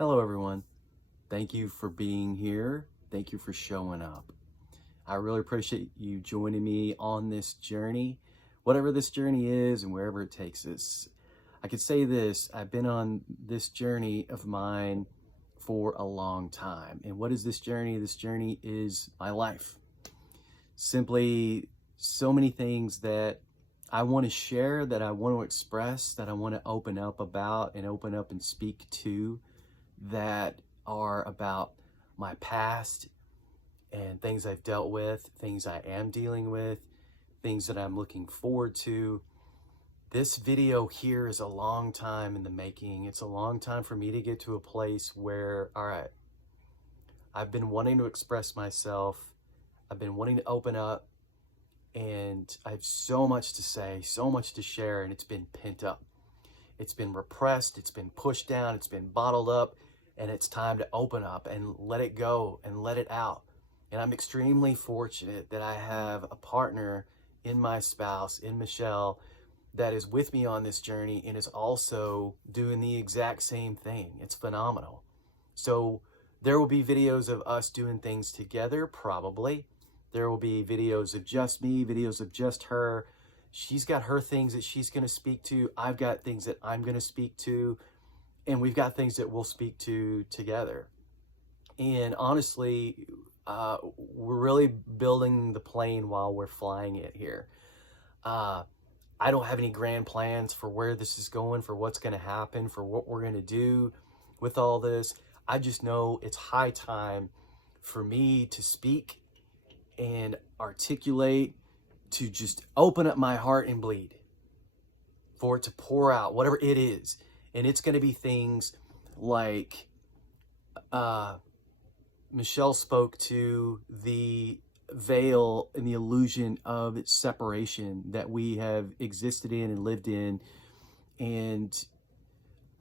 Hello, everyone. Thank you for being here. Thank you for showing up. I really appreciate you joining me on this journey, whatever this journey is and wherever it takes us. I could say this, I've been on this journey of mine for a long time. And what is this journey? This journey is my life. Simply so many things that I want to share, that I want to express, that I want to open up about and open up and speak to, that are about my past and things I've dealt with, things I am dealing with, things that I'm looking forward to. This video here is a long time in the making. It's a long time for me to get to a place where, all right, I've been wanting to express myself. I've been wanting to open up, and I have so much to say, so much to share, and it's been pent up. It's been repressed, it's been pushed down, it's been bottled up, and it's time to open up and let it go and let it out. And I'm extremely fortunate that I have a partner in my spouse, in Michelle, that is with me on this journey and is also doing the exact same thing. It's phenomenal. So there will be videos of us doing things together, probably. There will be videos of just me, videos of just her. She's got her things that she's going to speak to. I've got things that I'm going to speak to. And we've got things that we'll speak to together. And honestly, we're really building the plane while we're flying it here. I don't have any grand plans for where this is going, for what's going to happen, for what we're going to do with all this. I just know it's high time for me to speak and articulate, to just open up my heart and bleed, for it to pour out, whatever it is. And it's going to be things like Michelle spoke to the veil and the illusion of separation that we have existed in and lived in. And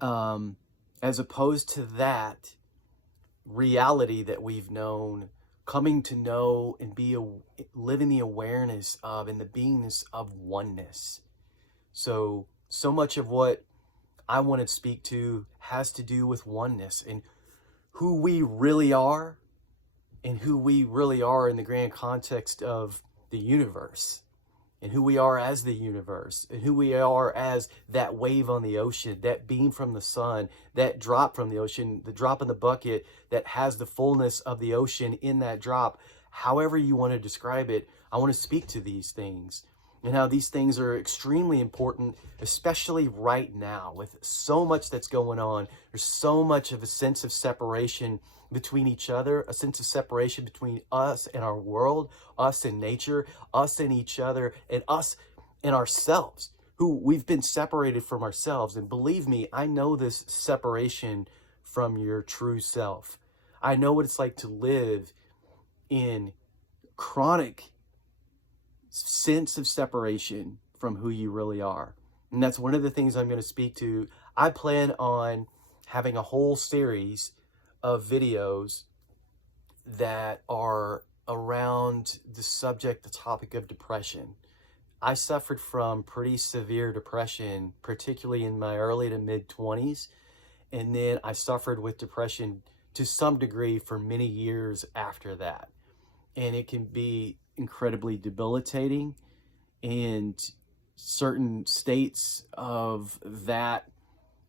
as opposed to that reality that we've known, coming to know and live in the awareness of and the beingness of oneness. So much of what I want to speak to has to do with oneness and who we really are, and who we really are in the grand context of the universe, and who we are as the universe, and who we are as that wave on the ocean, that beam from the sun, that drop from the ocean, the drop in the bucket that has the fullness of the ocean in that drop. However you want to describe it, I want to speak to these things and how these things are extremely important, especially right now with so much that's going on. There's so much of a sense of separation between each other, a sense of separation between us and our world, us and nature, us and each other, and us and ourselves, who we've been separated from ourselves. And believe me, I know this separation from your true self. I know what it's like to live in chronic sense of separation from who you really are. And that's one of the things I'm going to speak to. I plan on having a whole series of videos that are around the subject, the topic of depression. I suffered from pretty severe depression, particularly in my early to mid 20s. And then I suffered with depression to some degree for many years after that. And it can be incredibly debilitating, and certain states of that,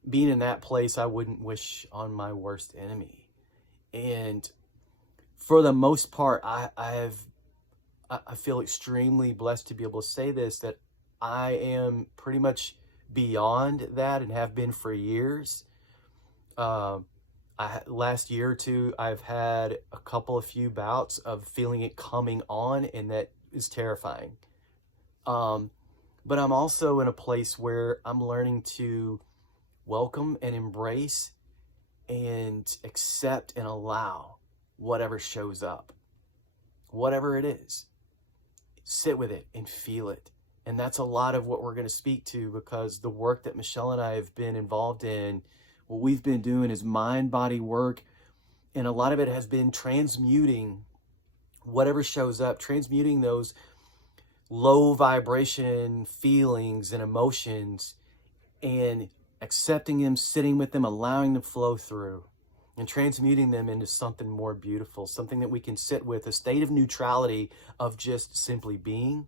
being in that place, I wouldn't wish on my worst enemy. And for the most part, I feel extremely blessed to be able to say this, that I am pretty much beyond that and have been for years. Last year or two, I've had a few bouts of feeling it coming on, and that is terrifying. But I'm also in a place where I'm learning to welcome and embrace and accept and allow whatever shows up, whatever it is. Sit with it and feel it. And that's a lot of what we're going to speak to, because the work that Michelle and I have been involved in, what we've been doing is mind-body work, and a lot of it has been transmuting whatever shows up, transmuting those low vibration feelings and emotions, and accepting them, sitting with them, allowing them to flow through. and transmuting them into something more beautiful, something that we can sit with, a state of neutrality of just simply being,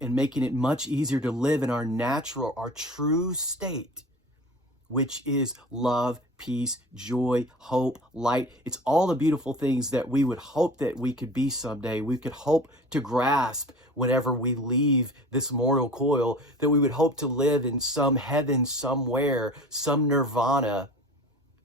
and making it much easier to live in our natural, our true state, which is love, peace, joy, hope, light. It's all the beautiful things that we would hope that we could be someday. We could hope to grasp whenever we leave this mortal coil, that we would hope to live in some heaven somewhere, some nirvana,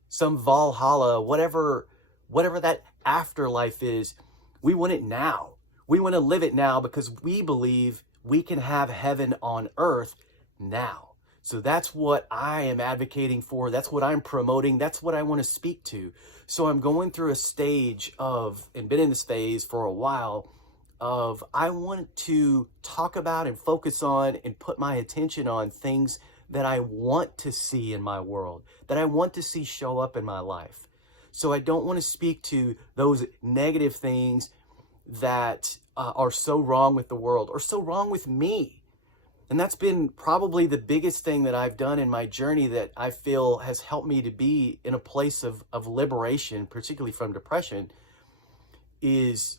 some Valhalla, whatever that afterlife is. We want it now. We want to live it now because we believe we can have heaven on earth now. So that's what I am advocating for. That's what I'm promoting. That's what I want to speak to. So I'm going through a stage of, and been in this phase for a while, of I want to talk about and focus on and put my attention on things that I want to see in my world, that I want to see show up in my life. So I don't want to speak to those negative things that are so wrong with the world or so wrong with me. And that's been probably the biggest thing that I've done in my journey that I feel has helped me to be in a place of liberation, particularly from depression, is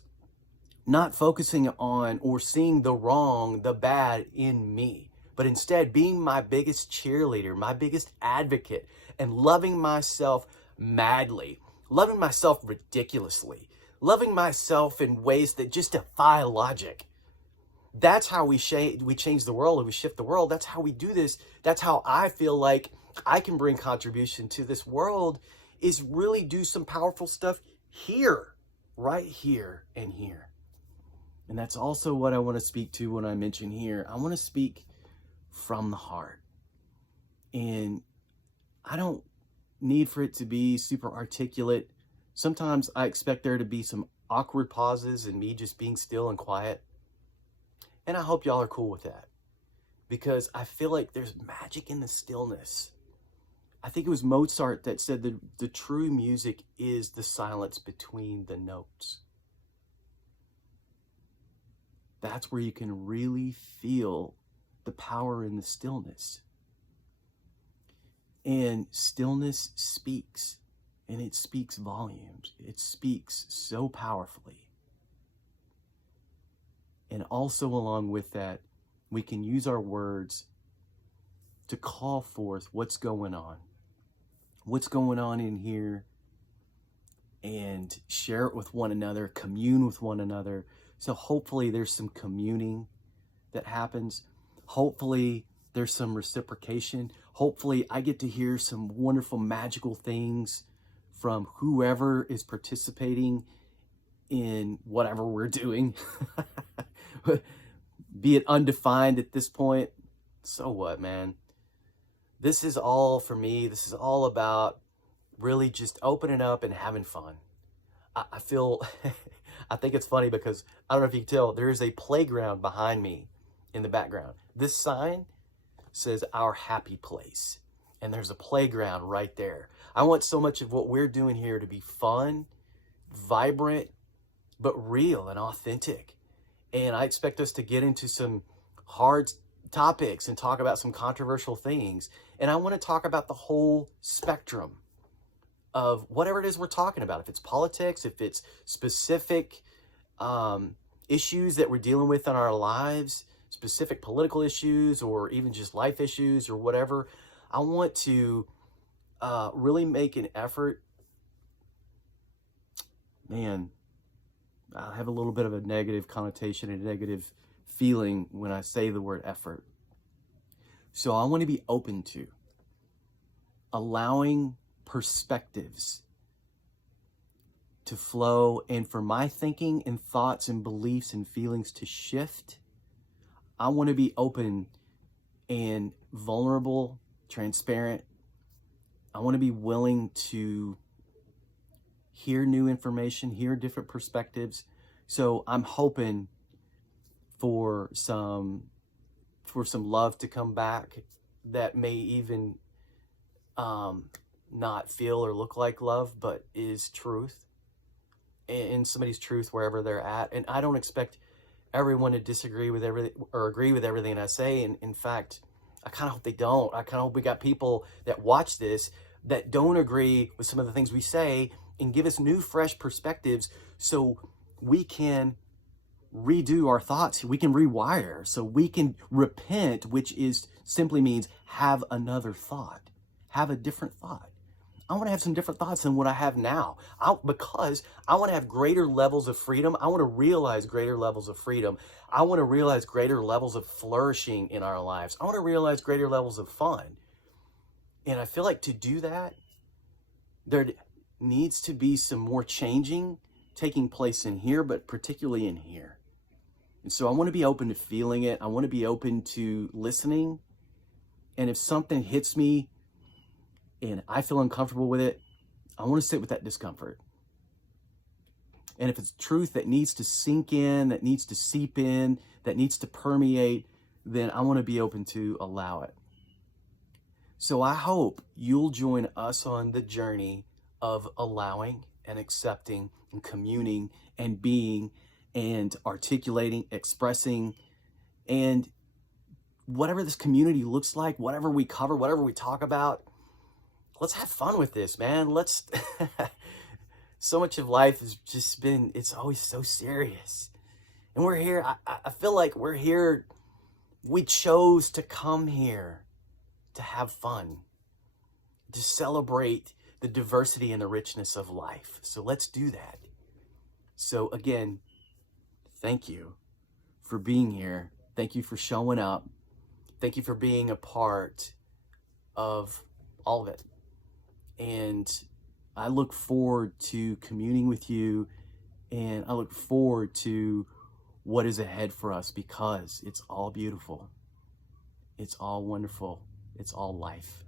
not focusing on or seeing the wrong, the bad in me, but instead being my biggest cheerleader, my biggest advocate, and loving myself madly, loving myself ridiculously, loving myself in ways that just defy logic. That's how we change the world and we shift the world. That's how we do this. That's how I feel like I can bring contribution to this world, is really do some powerful stuff here, right here and here. And that's also what I want to speak to when I mention here. I want to speak from the heart. And I don't need for it to be super articulate. Sometimes I expect there to be some awkward pauses and me just being still and quiet. And I hope y'all are cool with that, because I feel like there's magic in the stillness. I think it was Mozart that said that the true music is the silence between the notes. That's where you can really feel the power in the stillness. And stillness speaks, and it speaks volumes. It speaks so powerfully. And also along with that, we can use our words to call forth what's going on in here, and share it with one another, commune with one another. So hopefully there's some communing that happens. Hopefully there's some reciprocation. Hopefully I get to hear some wonderful, magical things from whoever is participating in whatever we're doing. Be it undefined at this point. So what, man? This is all for me. This is all about really just opening up and having fun. I feel, I think it's funny because I don't know if you can tell, there is a playground behind me in the background. This sign says our happy place, and there's a playground right there. I want so much of what we're doing here to be fun, vibrant, but real and authentic. And I expect us to get into some hard topics and talk about some controversial things. And I want to talk about the whole spectrum of whatever it is we're talking about. If it's politics, if it's specific issues that we're dealing with in our lives, specific political issues, or even just life issues or whatever, I want to really make an effort. Man, I have a little bit of a negative connotation and a negative feeling when I say the word effort. So I want to be open to allowing perspectives to flow, and for my thinking and thoughts and beliefs and feelings to shift. I want to be open and vulnerable, transparent. I want to be willing to hear new information, hear different perspectives. So I'm hoping for some love to come back that may even not feel or look like love, but is truth, and somebody's truth wherever they're at. And I don't expect everyone to disagree with everything or agree with everything I say. And in fact, I kind of hope they don't. I kind of hope we got people that watch this that don't agree with some of the things we say and give us new, fresh perspectives so we can redo our thoughts. We can rewire, so we can repent, which is simply means have another thought, have a different thought. I want to have some different thoughts than what I have now, because I want to have greater levels of freedom. I want to realize greater levels of freedom. I want to realize greater levels of flourishing in our lives. I want to realize greater levels of fun. And I feel like to do that, there needs to be some more changing taking place in here, but particularly in here. And so I want to be open to feeling it. I want to be open to listening. And if something hits me and I feel uncomfortable with it, I want to sit with that discomfort. And if it's truth that needs to sink in, that needs to seep in, that needs to permeate, then I want to be open to allow it. So I hope you'll join us on the journey of allowing and accepting and communing and being and articulating, expressing, and whatever this community looks like, whatever we cover, whatever we talk about, let's have fun with this, man. Let's, so much of life has just been, it's always so serious. And we're here, I feel like we're here, we chose to come here to have fun, to celebrate the diversity and the richness of life. So let's do that. So again, thank you for being here. Thank you for showing up. Thank you for being a part of all of it. And I look forward to communing with you, and I look forward to what is ahead for us, because it's all beautiful. It's all wonderful. It's all life.